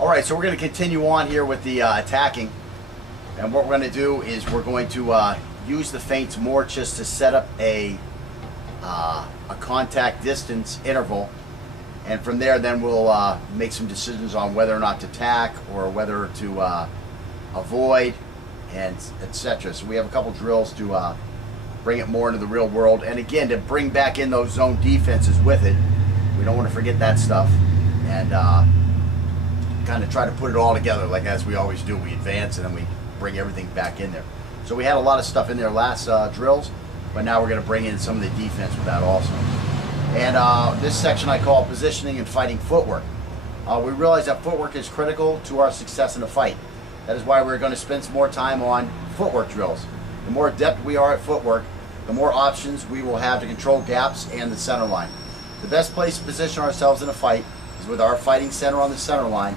Alright, so we're going to continue on here with the attacking. And what we're going to do is we're going to use the feints more just to set up a contact distance interval. And from there, then we'll make some decisions on whether or not to attack or whether to avoid, and etc. So we have a couple drills to bring it more into the real world. And again, to bring back in those zone defenses with it. We don't want to forget that stuff. And kind of try to put it all together like as we always do. We advance and then we bring everything back in there. So we had a lot of stuff in there last drills, but now we're going to bring in some of the defense with that also. And this section I call positioning and fighting footwork. We realize that footwork is critical to our success in a fight. That is why we're going to spend some more time on footwork drills. The more adept we are at footwork, the more options we will have to control gaps and the center line. The best place to position ourselves in a fight is with our fighting center on the center line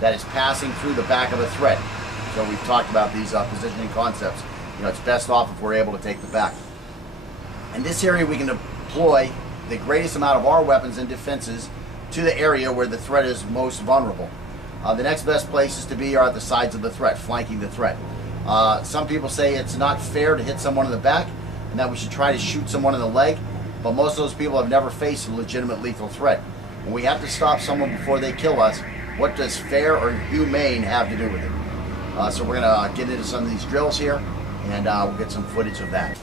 that is passing through the back of a threat. So we've talked about these positioning concepts. You know, it's best off if we're able to take the back. In this area we can deploy the greatest amount of our weapons and defenses to the area where the threat is most vulnerable. The next best places to be are at the sides of the threat, flanking the threat. Some people say it's not fair to hit someone in the back and that we should try to shoot someone in the leg, but most of those people have never faced a legitimate lethal threat. When we have to stop someone before they kill us, what does fair or humane have to do with it? So we're going to get into some of these drills here, and we'll get some footage of that.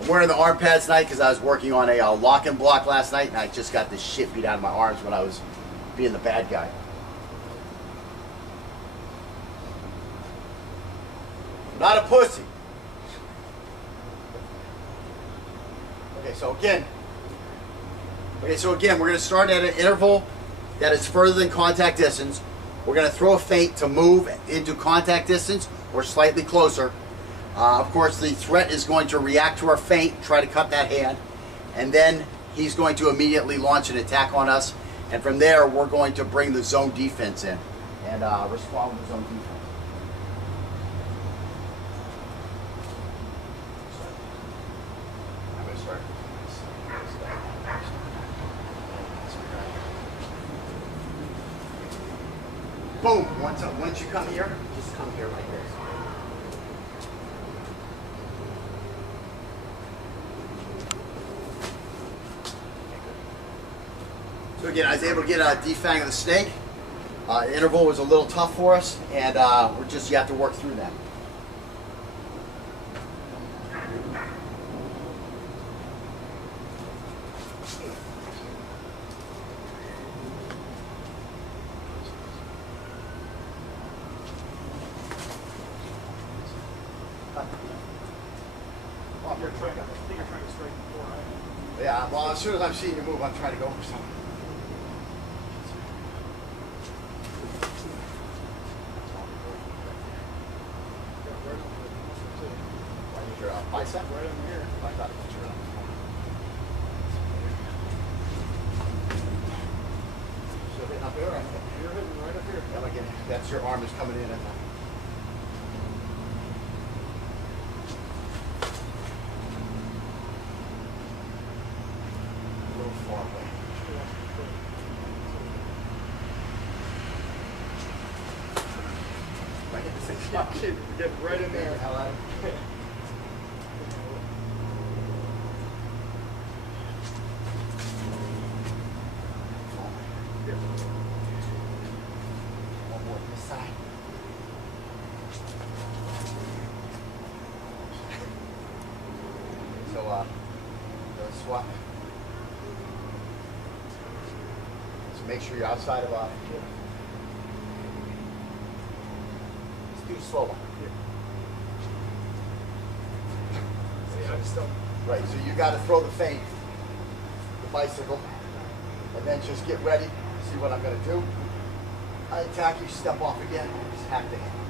I'm wearing the arm pads tonight because I was working on a lock and block last night, and I just got this shit beat out of my arms when I was being the bad guy. I'm not a pussy. Okay, so again, we're going to start at an interval that is further than contact distance. We're going to throw a feint to move into contact distance or slightly closer. Of course, the threat is going to react to our feint, try to cut that hand, and then he's going to immediately launch an attack on us. And from there, we're going to bring the zone defense in and respond with the zone defense. I'm going to start. Boom! Once you come here, just come here like this. So again, I was able to get a defang of the snake. The interval was a little tough for us, and you have to work through that. Yeah, well, as soon as I'm seeing you move, I'm trying to go for something. Your bicep? Right on here. I got it. So hitting up there? You're hitting right up here. Yeah, again, that's your arm is coming in. Get right in there. One more this side. So, swap. So make sure you're outside of do slow one. Yeah, I just don't. Right, so you got to throw the feint, the bicycle, and then just get ready. See what I'm going to do. I attack you, step off again, just hack the hand.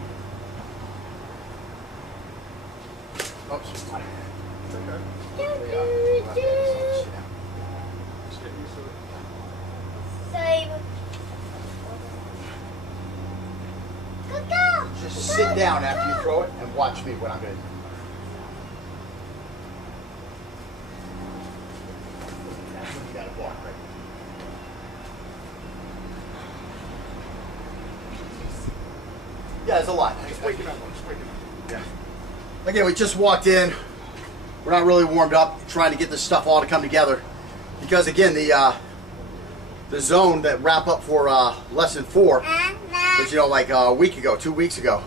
Oops, it's okay. Just get used to it. Save. Just sit down after you throw it and watch me what I'm going to do. That's when you got to block right. Yeah, there's a lot. Just waking up. I'm just waking up. Yeah. Again, we just walked in. We're not really warmed up, trying to get this stuff all to come together. Because again, the zone that wrap up for lesson 4 was, you know, like a week ago, 2 weeks ago.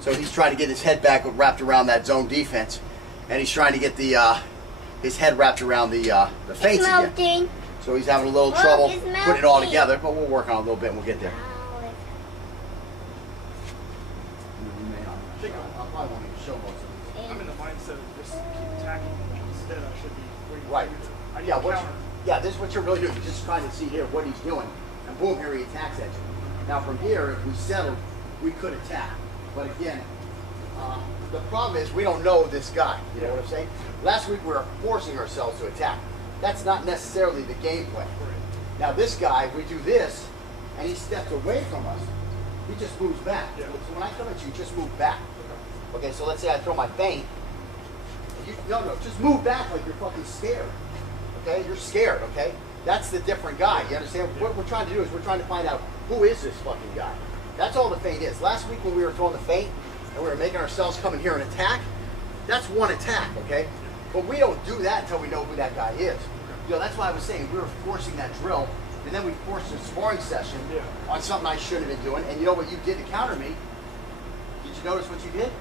So he's trying to get his head back wrapped around that zone defense, and he's trying to get the his head wrapped around the feints again. So he's having a little trouble putting it all together, but we'll work on it a little bit and we'll get there. I probably won't even show most of it. I'm in the mindset of just keep attacking. Instead, I should be waiting. Right. I need Yeah, a counter. yeah, this is what you're really doing. You're just trying to see here what he's doing. And boom, here he attacks at you. Now from here, if we settled, we could attack. But again, the problem is we don't know this guy. You know what I'm saying? Last week we were forcing ourselves to attack. That's not necessarily the game plan. Now this guy, we do this, and he steps away from us. He just moves back. Yeah. So when I come at you, just move back. Okay, so let's say I throw my feint. No, just move back like you're fucking scared. Okay, you're scared, okay? That's the different guy, you understand? What we're trying to do is we're trying to find out who is this fucking guy. That's all the feint is. Last week when we were throwing the feint and we were making ourselves come in here and attack, that's one attack, okay? But we don't do that until we know who that guy is. You know, that's why I was saying we were forcing that drill, and then we forced a sparring session on something I shouldn't have been doing. And you know what you did to counter me? Did you notice what you did?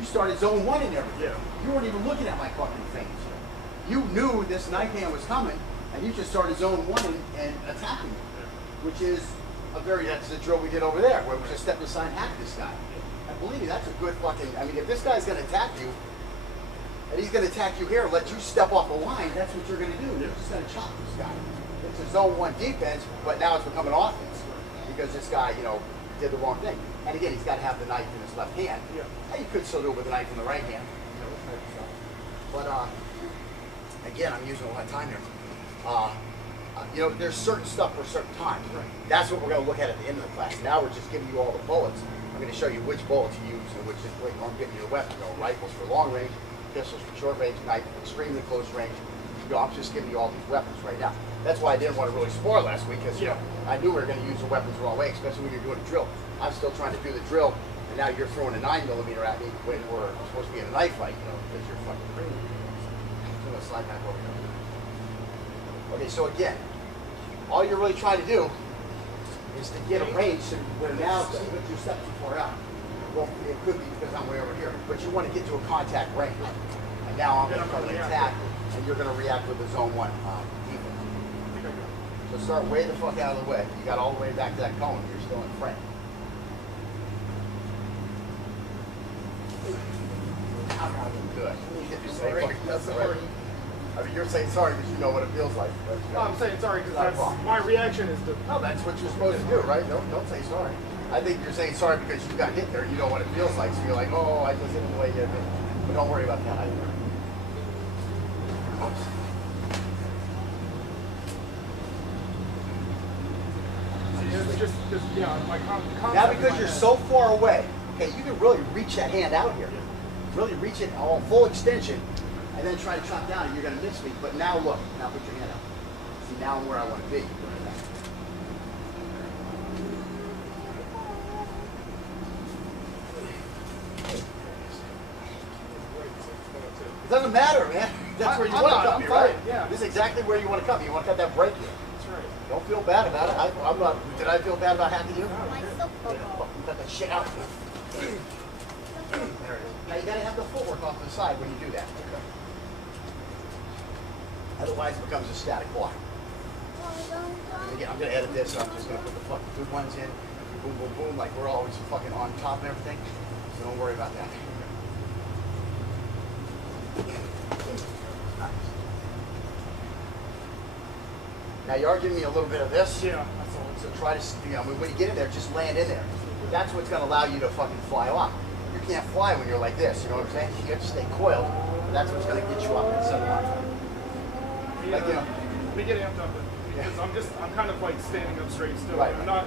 You started zone 1 in everything. Yeah. You weren't even looking at my fucking feints. You knew this knife hand was coming, and you just started zone 1 and attacking me, which is that's the drill we did over there, where we just stepped aside and hacked this guy. And believe me, that's a good fucking, I mean, if this guy's going to attack you, and he's going to attack you here and let you step off the line, that's what you're going to do. You're just going to chop this guy. It's a zone 1 defense, but now it's becoming offense, because this guy, you know, did the wrong thing. And again, he's got to have the knife in his left hand. Yeah. And you could still do it with the knife in the right hand. But again, I'm using a lot of time here. You know, there's certain stuff for certain times. Right. That's what we're going to look at the end of the class. Now we're just giving you all the bullets. I'm going to show you which bullets to use and which is I'm giving you the weapons. You know, rifles for long range, pistols for short range, knife for extremely close range. You know, I'm just giving you all these weapons right now. That's why I didn't want to really spar last week, because you know, I knew we were going to use the weapons the wrong way, especially when you're doing a drill. I'm still trying to do the drill, and now you're throwing a 9mm at me when we're supposed to be in a knife fight, you know, because you're fucking crazy. I'm going to slide back over here. Okay, so again, all you're really trying to do is to get a range so where now see what you're stepping too far out. Well, it could be because I'm way over here, but you want to get to a contact range. And now I'm going to come and attack, and you're going to react with the zone 1 defense. So start way the fuck out of the way. You got all the way back to that cone. You're still in front. Good. That's sorry. I mean, you're saying sorry because you know what it feels like. No, I'm saying sorry because my reaction is to. No, that's what you're supposed to do, right? Don't say sorry. I think you're saying sorry because you got hit there. You know what it feels like, so you're like, oh, I just hit the way you did. But don't worry about that. Just yeah, my concept. Now because you're so far away, okay, you can really reach that hand out here. Really reach it all full extension, and then try to chop down, and you're going to miss me. But now look, now put your hand out. See, now I'm where I want to be. It doesn't matter, man. That's where you want to come. Right? Yeah. This is exactly where you want to come. You want to cut that break here. That's right. Don't feel bad about it. I'm not. Did I feel bad about hacking you? My soap bubble. You cut that shit out. There it is. Now you gotta have the footwork off to the side when you do that. Okay. Otherwise it becomes a static block. Again, I'm gonna edit this, so I'm just gonna put the fucking good ones in. Boom, boom, boom, like we're always fucking on top and everything. So don't worry about that. Now you are giving me a little bit of this. Yeah. So try to, you know, when you get in there, just land in there. That's what's going to allow you to fucking fly off. You can't fly when you're like this, you know what I'm saying? You have to stay coiled. That's what's going to get you up and set off. Like, you know. Let me get amped up because I'm kind of like standing up straight still. Right. I'm not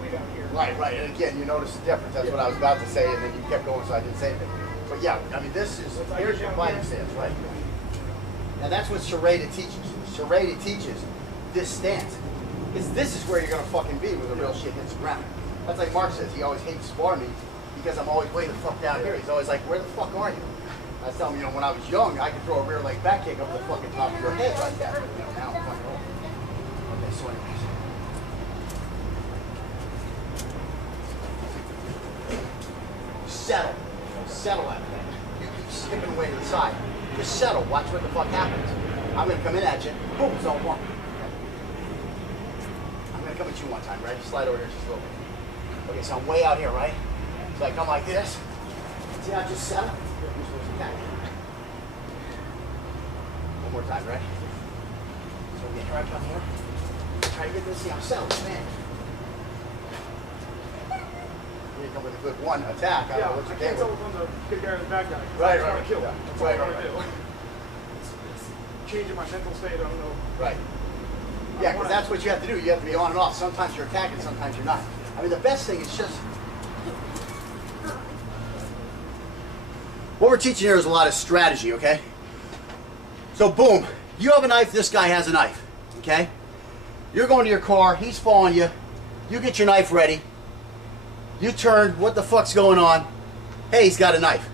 way down here. Right. And again, you notice the difference. That's what I was about to say, and then you kept going, so I didn't say anything. But yeah, I mean, here's your fighting stance, right? And that's what Serrata teaches. Serrata teaches this stance. Because this is where you're going to fucking be when the real shit hits the ground. That's like Mark says, he always hates spar me because I'm always way the fuck down here. He's always like, where the fuck are you? I was telling him, when I was young, I could throw a rear leg back kick up the fucking top of your head like that. Now I'm fucking old. Okay, so anyways. Settle. Settle that thing. You keep skipping away to the side. Just settle. Watch what the fuck happens. I'm going to come in at you. Boom, zone one. I'm going to come at you one time, right? Just slide over here just a little bit. Okay, so I'm way out here, right? So I come like this. See how I just settle? You're supposed to attack. One more time, right? So again, here I come here. Try to get this. See, I'm settled, man. You come with a good one attack. I don't know what you can't tell from the big guy in the back guy. Right, I'm right. trying to kill. Yeah. That's all I'm trying to do. It's changing my mental state. I don't know. Right. Yeah, because that's what you have to do. You have to be on and off. Sometimes you're attacking, sometimes you're not. I mean, the best thing is just... What we're teaching here is a lot of strategy, okay? So, boom. You have a knife, this guy has a knife, okay? You're going to your car, he's following you. You get your knife ready. You turn, what the fuck's going on? Hey, he's got a knife.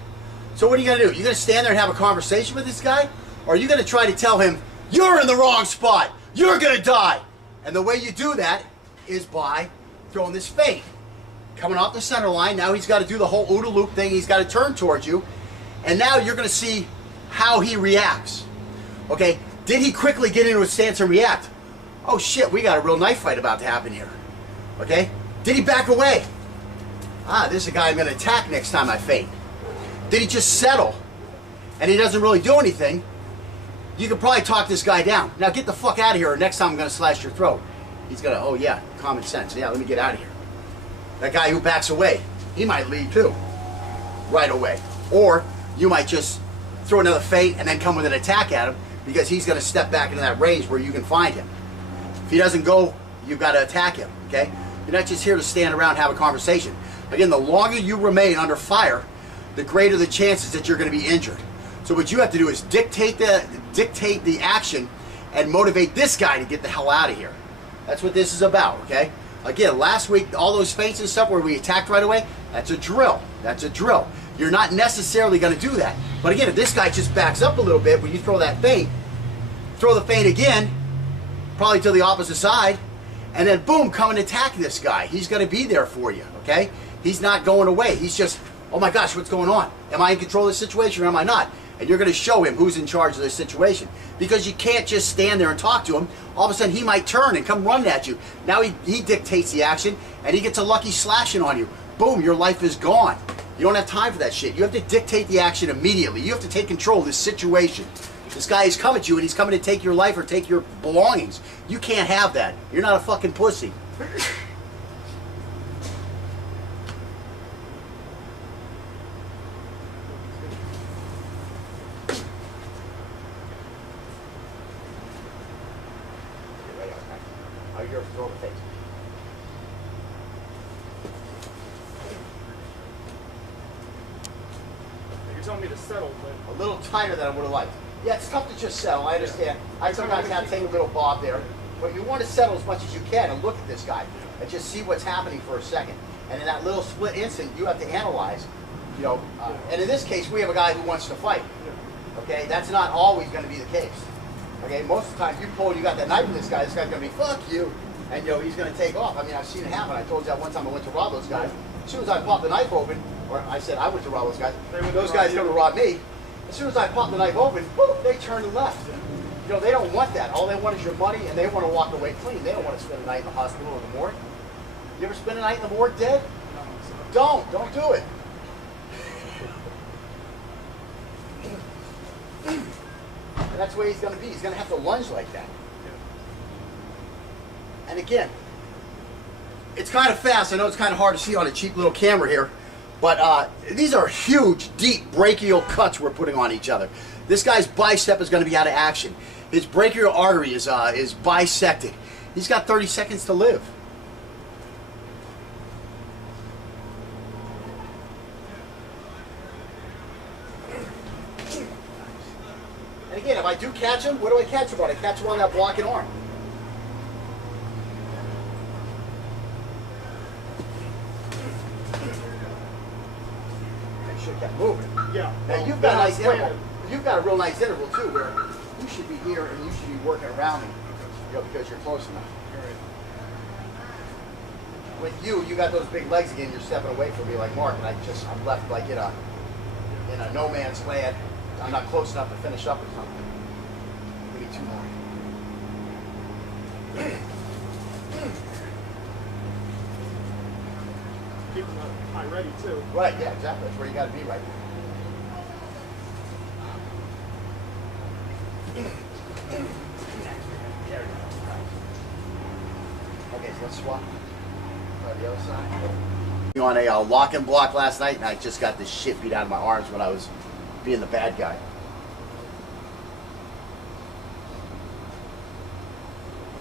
So what are you going to do? You going to stand there and have a conversation with this guy? Or are you going to try to tell him, you're in the wrong spot, you're going to die? And the way you do that is by throwing this feint. Coming off the center line, now he's got to do the whole OODA loop thing, he's got to turn towards you. And now you're going to see how he reacts. Okay, did he quickly get into a stance and react? Oh shit, we got a real knife fight about to happen here. Okay, did he back away? Ah, this is a guy I'm going to attack next time I feint. Did he just settle and he doesn't really do anything? You could probably talk this guy down. Now get the fuck out of here or next time I'm going to slash your throat. He's going to, oh yeah, common sense. Yeah, let me get out of here. That guy who backs away, he might leave too, right away. Or you might just throw another feint and then come with an attack at him because he's going to step back into that range where you can find him. If he doesn't go, you've got to attack him, okay? You're not just here to stand around and have a conversation. Again, the longer you remain under fire, the greater the chances that you're going to be injured. So what you have to do is dictate the action and motivate this guy to get the hell out of here. That's what this is about, okay? Again, last week, all those feints and stuff where we attacked right away, that's a drill. That's a drill. You're not necessarily going to do that. But again, if this guy just backs up a little bit when you throw that feint, throw the feint again, probably to the opposite side, and then boom, come and attack this guy. He's going to be there for you, okay? He's not going away. He's just, oh my gosh, what's going on? Am I in control of this situation or am I not? And you're going to show him who's in charge of this situation. Because you can't just stand there and talk to him. All of a sudden he might turn and come running at you. Now he dictates the action and he gets a lucky slashing on you. Boom, your life is gone. You don't have time for that shit. You have to dictate the action immediately. You have to take control of this situation. This guy is coming at you and he's coming to take your life or take your belongings. You can't have that. You're not a fucking pussy. You're throw the face. You're telling me to settle, but A little tighter than I would have liked. Yeah, it's tough to just settle, I understand. I sometimes have to take a little bob there. But you want to settle as much as you can and look at this guy and just see what's happening for a second. And in that little split instant, you have to analyze. You know, and in this case, we have a guy who wants to fight. Okay, that's not always going to be the case. Okay, most of the time you pull and you got that knife in this guy's going to be, fuck you. And, you know, he's going to take off. I mean, I've seen it happen. I told you that one time I went to rob those guys. As soon as I popped the knife open, or I said I went to rob those guys, those guys come to rob me. As soon as I popped the knife open, boom, they turned and left. You know, they don't want that. All they want is your money, and they want to walk away clean. They don't want to spend the night in the hospital or the morgue. You ever spend a night in the morgue dead? Don't do it. And that's the way he's going to be. He's going to have to lunge like that. And again, it's kind of fast. I know it's kind of hard to see on a cheap little camera here, but these are huge, deep brachial cuts we're putting on each other. This guy's bicep is going to be out of action. His brachial artery is bisected. He's got 30 seconds to live. And again, if I do catch him, what do I catch him on? I catch him on that blocking arm. should have kept moving. Yeah. Now well, you've got a then I nice interval. planted. You've got a real nice interval too, where you should be here and you should be working around me, because you're close enough. With you got those big legs again. You're stepping away from me like Mark, and I'm left like in a no man's land. I'm not close enough to finish up or something. Give me 2 more. Keeping the eye ready too. Right, yeah, exactly. That's where you got to be right now. Okay, so let's swap. Try the other side. On a lock and block last night, and I just got the shit beat out of my arms when I was being the bad guy.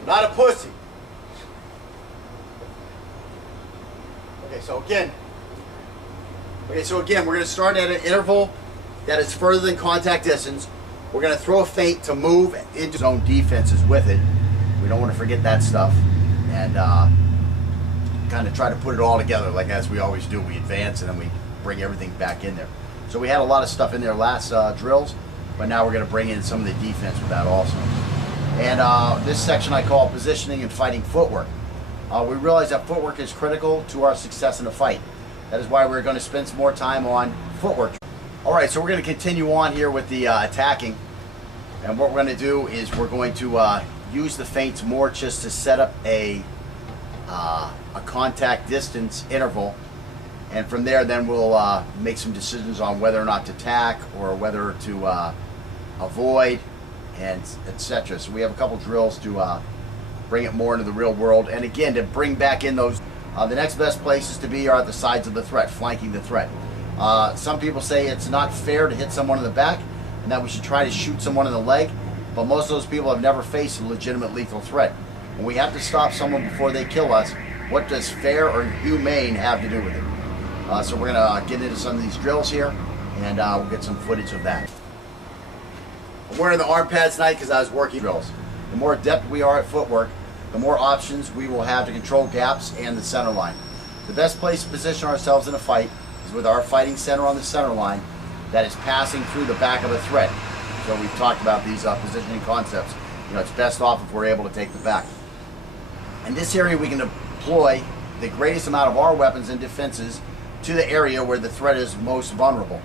Not a pussy. Okay, so again, we're going to start at an interval that is further than contact distance. We're going to throw a feint to move into zone defenses with it. We don't want to forget that stuff. And kind of try to put it all together, like as we always do. We advance and then we bring everything back in there. So we had a lot of stuff in there last drills, but now we're going to bring in some of the defense with that also. And this section I call positioning and fighting footwork. We realize that footwork is critical to our success in a fight. That is why we're going to spend some more time on footwork. All right, so we're going to continue on here with the attacking. And what we're going to do is we're going to use the feints more just to set up a contact distance interval, and from there then we'll make some decisions on whether or not to tack or whether to avoid, and etc. So we have a couple drills to bring it more into the real world, and again to bring back in those the next best places to be are at the sides of the threat, flanking the threat. Some people say it's not fair to hit someone in the back and that we should try to shoot someone in the leg, but most of those people have never faced a legitimate lethal threat. When we have to stop someone before they kill us, what does fair or humane have to do with it? So we're going to get into some of these drills here, and we'll get some footage of that. I'm wearing the arm pads tonight because I was working drills. The more adept we are at footwork, the more options we will have to control gaps and the center line. The best place to position ourselves in a fight is with our fighting center on the center line that is passing through the back of a threat. So we've talked about these positioning concepts. You know, it's best off if we're able to take the back. In this area, we can deploy the greatest amount of our weapons and defenses to the area where the threat is most vulnerable.